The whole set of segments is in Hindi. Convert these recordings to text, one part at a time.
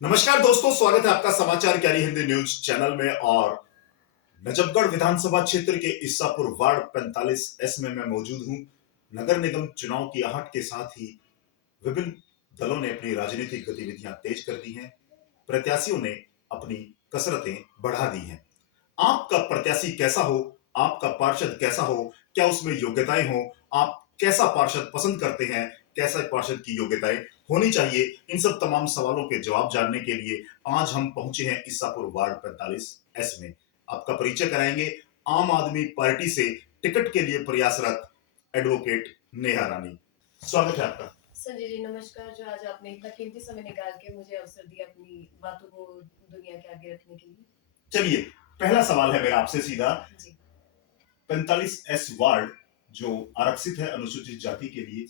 नमस्कार दोस्तों, स्वागत है आपका समाचार कैरी हिंदी न्यूज चैनल में। और नजफगढ़ विधानसभा क्षेत्र के ईसापुर वार्ड 45 में मैं मौजूद हूं। नगर निगम चुनाव की आहट के साथ ही विभिन्न दलों ने अपनी राजनीतिक गतिविधियां तेज कर दी हैं। प्रत्याशियों ने अपनी कसरतें बढ़ा दी हैं। आपका प्रत्याशी कैसा हो, आपका पार्षद कैसा हो, क्या उसमें योग्यताएं हो, आप कैसा पार्षद पसंद करते हैं, कैसा पार्षद की योग्यताएं होनी चाहिए, इन सब तमाम सवालों के जवाब जानने के लिए आज हम पहुंचे हैं ईसापुर वार्ड 45 में। आपका परिचय कराएंगे आम आदमी पार्टी से टिकट के लिए प्रयासरत एडवोकेट नेहा रानी। स्वागत है आपका। संजय जी नमस्कार। जो आज आपने इतना कीमती समय निकाल के मुझे अवसर दिया अपनी बातों को दुनिया के आगे रखने के लिए। चलिए, पहला सवाल है मेरा आपसे सीधा। जी 45 वार्ड जो आरक्षित है अनुसूचित जाति के लिए,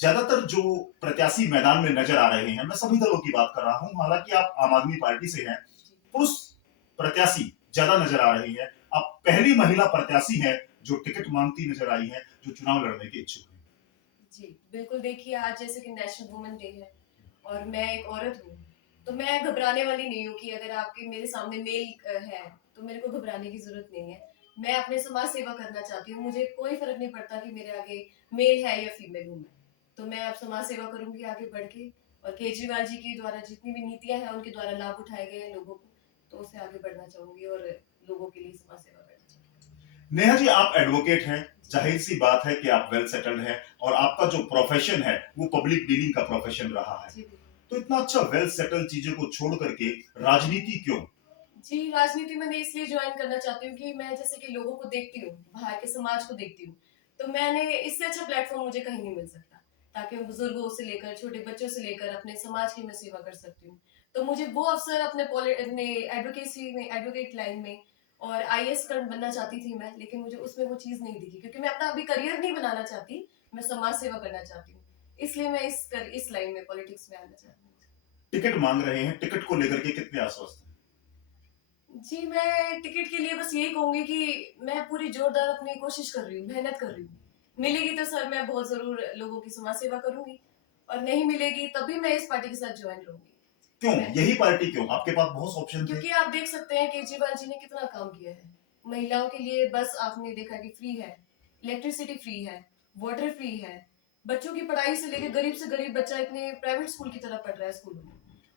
ज्यादातर जो प्रत्याशी मैदान में नजर आ रहे हैं, मैं सभी दलों की बात कर रहा हूं, हालांकि आप आम आदमी पार्टी से हैं, पुरुष प्रत्याशी ज्यादा नजर आ रही है। आप पहली महिला प्रत्याशी हैं जो टिकट मांगती नजर आई है, जो चुनाव लड़ने के इच्छुक है। जी बिल्कुल। देखिए आज जैसे कि नेशनल वुमेन डे है और मैं एक औरत हूँ, तो मैं घबराने वाली नहीं हूँ कि अगर आपके मेरे सामने मेल है तो मेरे को घबराने की जरूरत नहीं है। मैं अपने समाज सेवा करना चाहती हूँ, मुझे कोई फर्क नहीं पड़ता कि मेरे आगे मेल है या फीमेल हूँ। तो मैं अब समाज सेवा करूंगी आगे बढ़ के, और केजरीवाल जी के द्वारा जितनी भी नीतियां हैं उनके द्वारा लाभ उठाए गए हैं लोगों को, तो उससे आगे बढ़ना चाहूंगी और लोगों के लिए समाज सेवा करना चाहूंगी। नेहा जी, आप एडवोकेट हैं, जाहिर सी बात है कि आप वेल सेटल्ड हैं और आपका जो प्रोफेशन है वो पब्लिक डीलिंग का प्रोफेशन रहा है। तो इतना अच्छा वेल सेटल्ड चीजों को छोड़ करके राजनीति क्यों? जी राजनीति मैंने इसलिए ज्वाइन करना चाहती हूँ कि मैं जैसे कि लोगों को देखती हूँ, बाहर के समाज को देखती हूँ, तो मैंने इससे अच्छा प्लेटफॉर्म मुझे कहीं नहीं मिल सकता, ताकि मैं बुजुर्गों से लेकर छोटे बच्चों से लेकर अपने समाज की मैं सेवा कर सकती हूँ। तो मुझे वो अवसर अपने एडवोकेसी में, एडवोकेट लाइन में और आईएएस बनना चाहती थी मैं, लेकिन मुझे उसमें वो चीज नहीं दिखी, क्योंकि मैं अपना अभी करियर नहीं बनाना चाहती, मैं समाज सेवा करना चाहती हूँ। इसलिए मैं इस लाइन में, पॉलिटिक्स में आना चाहती हूँ। टिकट मांग रहे हैं, टिकट को लेकर के कितने आश्वस्त हैं? जी मैं टिकट के लिए बस यही कहूंगी कि मैं पूरी जोरदार अपनी कोशिश कर रही हूँ, मेहनत कर रही हूँ। मिलेगी तो सर मैं बहुत जरूर लोगों की समाज सेवा करूंगी, और नहीं मिलेगी तभी मैं इस पार्टी के साथ ज्वाइन रहूंगी। क्यों यही पार्टी क्यों? आपके पास बहुत ऑप्शन थे। क्योंकि आप देख सकते हैं केजरीवाल जी ने कितना काम किया है महिलाओं के लिए। बस आपने देखा कि फ्री है, इलेक्ट्रिसिटी फ्री है, वाटर फ्री है, बच्चों की पढ़ाई से लेकर गरीब से गरीब बच्चा इतने प्राइवेट स्कूल की तरह पढ़ रहा है स्कूलों में।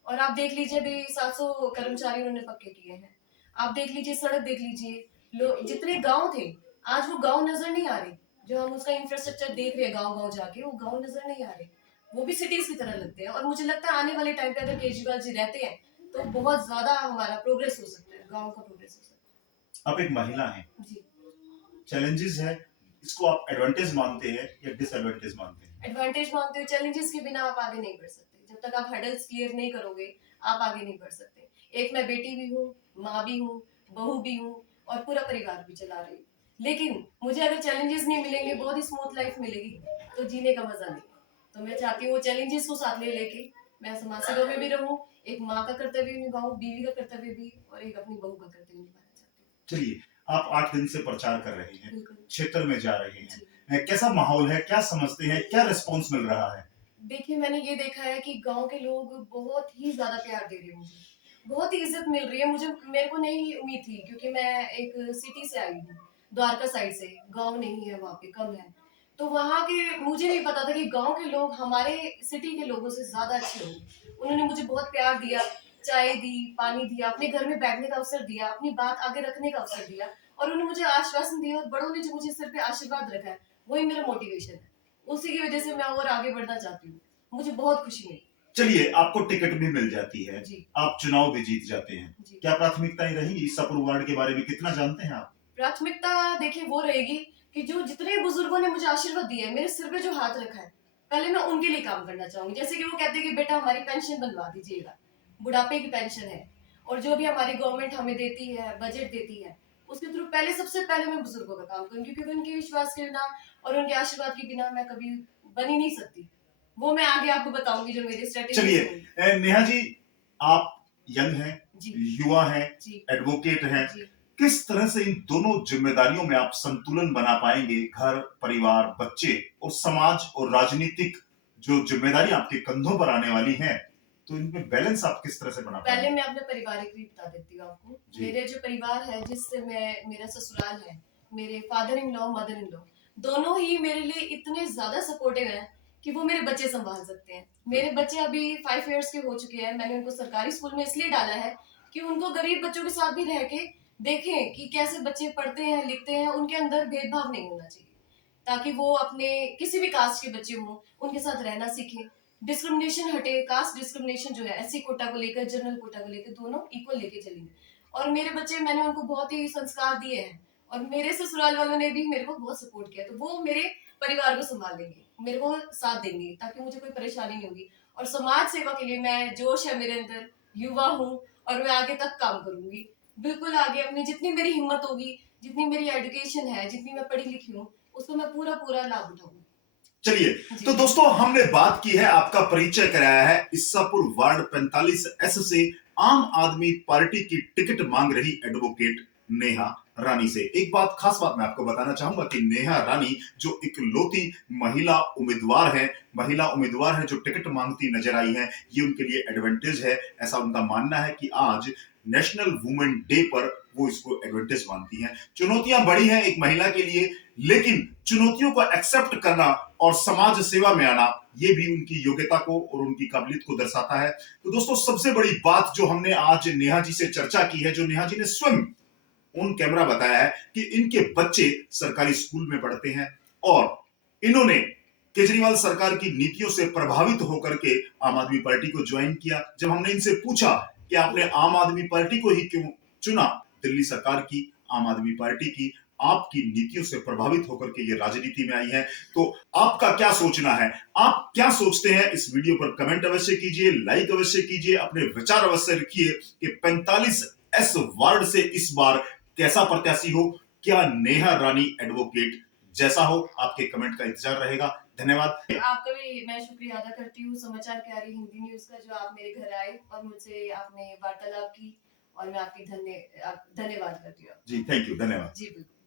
और आप देख लीजिए अभी 700 कर्मचारी उन्होंने पक्के किए हैं। आप देख लीजिए सड़क देख लीजिए, लोग जितने गांव थे आज वो गांव नजर नहीं आ रहे। जो हम उसका इंफ्रास्ट्रक्चर देख रहे हैं गांव गांव जाके, वो गांव नजर नहीं आ रहे, वो भी सिटीज की तरह लगते हैं। और मुझे लगता है आने वाले टाइम पे अगर केजरीवाल जी रहते हैं तो बहुत ज्यादा हमारा प्रोग्रेस हो सकता है, गांव का प्रोग्रेस हो सकता आप एक महिला हैं, है। जी चैलेंजेस है, इसको आप एडवांटेज मानते हैं या डिसएडवांटेज मानते हैं? एडवांटेज मानते हो। चैलेंजेस के बिना आप आगे नहीं बढ़ सकते, जब तक आप हर्डल्स क्लियर नहीं करोगे आप आगे नहीं बढ़ सकते। एक मैं बेटी भी हूँ, माँ भी हूँ, बहू भी हूँ, और पूरा परिवार भी चला रही हूँ। लेकिन मुझे अगर चैलेंजेस नहीं मिलेंगे, बहुत ही स्मूथ लाइफ मिलेगी, तो जीने का मजा नहीं। तो मैं चाहती हूँ वो चैलेंजेस को साथ ले लेके मैं समाज सेवा में भी रहूँ, एक माँ का कर्तव्य निभाऊं, बीवी का कर्तव्य भी, और एक अपनी बहू का कर्तव्य निभाना चाहती हूँ। चलिए, आप 8 दिन से प्रचार कर रहे हैं, बिल्कुल। क्षेत्र में जा रहे जी। हैं, कैसा माहौल है, क्या समझते हैं, क्या रिस्पॉन्स मिल रहा है? देखिए मैंने ये देखा है कि गांव के लोग बहुत ही ज्यादा प्यार दे रहे हैं मुझे, बहुत ही इज्जत मिल रही है मुझे। मेरे को नहीं उम्मीद थी, क्योंकि मैं एक सिटी से आई हूँ, द्वारका साइड से, गांव नहीं है वहाँ पे, कम है। तो वहाँ के मुझे नहीं पता था कि गांव के लोग हमारे सिटी के लोगों से ज्यादा अच्छे होंगे। उन्होंने मुझे बहुत प्यार दिया, चाय दी, पानी दिया, अपने घर में बैठने का अवसर दिया, अपनी बात आगे रखने का अवसर दिया, और उन्होंने मुझे आश्वासन दिया, और बड़ों ने जो मुझे सिर पे आशीर्वाद रखा है वही मेरा मोटिवेशन है। उसी की वजह से मैं और आगे बढ़ना चाहती हूँ। मुझे बहुत खुशी मिली। चलिए, आपको टिकट भी मिल जाती है जी। आप चुनाव भी जीत जाते हैं, जी। क्या प्राथमिकताएं रहेंगी? ईसापुर वार्ड के बारे में कितना जानते हैं आप? प्राथमिकता देखिए वो रहेगी कि जो जितने बुजुर्गों ने मुझे आशीर्वाद दिया है, मेरे सिर पे जो हाथ रखा है, पहले मैं उनके लिए काम करना चाहूंगी। जैसे कि वो कहते हैं कि बेटा हमारी पेंशन बनवा दीजिएगा, बुढ़ापे की पेंशन है, और जो भी हमारी गवर्नमेंट हमें देती है, बजट देती है, उसके थ्रू पहले सबसे पहले मैं बुजुर्गों का काम करूंगी, क्योंकि उनके विश्वास के बिना और उनके आशीर्वाद के बिना मैं कभी बन ही नहीं सकती। वो मैं आगे आपको बताऊंगी जो मेरी स्ट्रेटेजी। चलिए नेहा जी, आप यंग हैं, जी। युवा हैं, जी। एडवोकेट हैं, जी। किस तरह से इन दोनों जिम्मेदारियों में आप संतुलन बना पाएंगे? घर परिवार, बच्चे और समाज और राजनीतिक जो जिम्मेदारी आपके कंधों पर आने वाली है, तो इनमें बैलेंस आप किस तरह से बना पहले पाएंगे? मैं अपने परिवारिक भी बता देती हूँ आपको। जी। मेरे जो परिवार है जिससे मैं, मेरा ससुराल है, मेरे father in law, mother in law, दोनों ही मेरे लिए इतने ज्यादा सपोर्टिव हैं कि वो मेरे बच्चे संभाल सकते हैं। मेरे बच्चे अभी 5 इयर्स के हो चुके हैं। मैंने उनको सरकारी स्कूल में इसलिए डाला है कि उनको गरीब बच्चों के साथ भी रह के देखें कि कैसे बच्चे पढ़ते हैं, लिखते हैं, उनके अंदर भेदभाव नहीं होना चाहिए, ताकि वो अपने किसी भी कास्ट के बच्चे हों उनके साथ रहना सीखें। डिस्क्रिमिनेशन हटे, कास्ट डिस्क्रिमिनेशन जो है एससी कोटा को लेकर, जनरल कोटा को लेकर, दोनों इक्वल लेके चलेंगे। और मेरे बच्चे, मैंने उनको बहुत ही संस्कार दिए हैं और मेरे ससुराल वालों ने भी मेरे को बहुत सपोर्ट किया, तो वो मेरे परिवार को संभाल लेंगे, मेरे को साथ देंगे, ताकि मुझे कोई परेशानी नहीं होगी। और समाज सेवा के लिए मैं, जोश है मेरे अंदर, युवा हूँ और मैं आगे तक काम करूंगी। बिल्कुल आगे अपनी जितनी मेरी हिम्मत होगी, जितनी मेरी एजुकेशन है, जितनी मैं पढ़ी लिखी हूँ, उसको मैं पूरा पूरा लाभ उठाऊंगी। चलिए, जी। तो दोस्तों हमने बात की है, आपका परिचय कराया है इस्सापुर वार्ड 45S से आम आदमी पार्टी की टिकट मांग रही एडवोकेट नेहा रानी से। एक बात, खास बात मैं आपको बताना चाहूंगा कि नेहा रानी जो इकलौती महिला उम्मीदवार है जो टिकट मांगती नजर आई है, ये उनके लिए एडवांटेज है। ऐसा उनका मानना है कि आज नेशनल वुमेन डे पर वो इसको एडवांटेज मानती हैं। चुनौतियां बड़ी हैं एक महिला के लिए, लेकिन चुनौतियों को एक्सेप्ट करना और समाज सेवा में आना, ये भी उनकी योग्यता को और उनकी काबिलियत को दर्शाता है। तो दोस्तों, सबसे बड़ी बात जो हमने आज नेहा जी से चर्चा की है, जो नेहा जी ने स्वयं ऑन कैमरा बताया है कि इनके बच्चे सरकारी स्कूल में पढ़ते हैं और इन्होंने केजरीवाल सरकार की नीतियों से प्रभावित होकर के आम आदमी पार्टी को ज्वाइन किया। जब हमने इनसे पूछा कि आपने आम आदमी पार्टी को ही क्यों चुना, दिल्ली सरकार की आम आदमी पार्टी की आपकी नीतियों से प्रभावित होकर के ये राजनीति में आई है, तो आपका क्या सोचना है? आप क्या सोचते हैं? इस वीडियो पर कमेंट अवश्य कीजिए, लाइक अवश्य कीजिए, अपने विचार अवश्य रखिए कि 45S वार्ड से इस बार कैसा प्रत्याशी हो, क्या नेहा रानी एडवोकेट जैसा हो? आपके कमेंट का इंतजार रहेगा। धन्यवाद। आपका भी मैं शुक्रिया अदा करती हूँ, समाचार क्यारी हिंदी न्यूज का, जो आप मेरे घर आए और मुझसे आपने वार्तालाप की, और मैं आपकी धन्यवाद करती हूँ। जी, थैंक यू, धन्यवाद। जी बिल्कुल।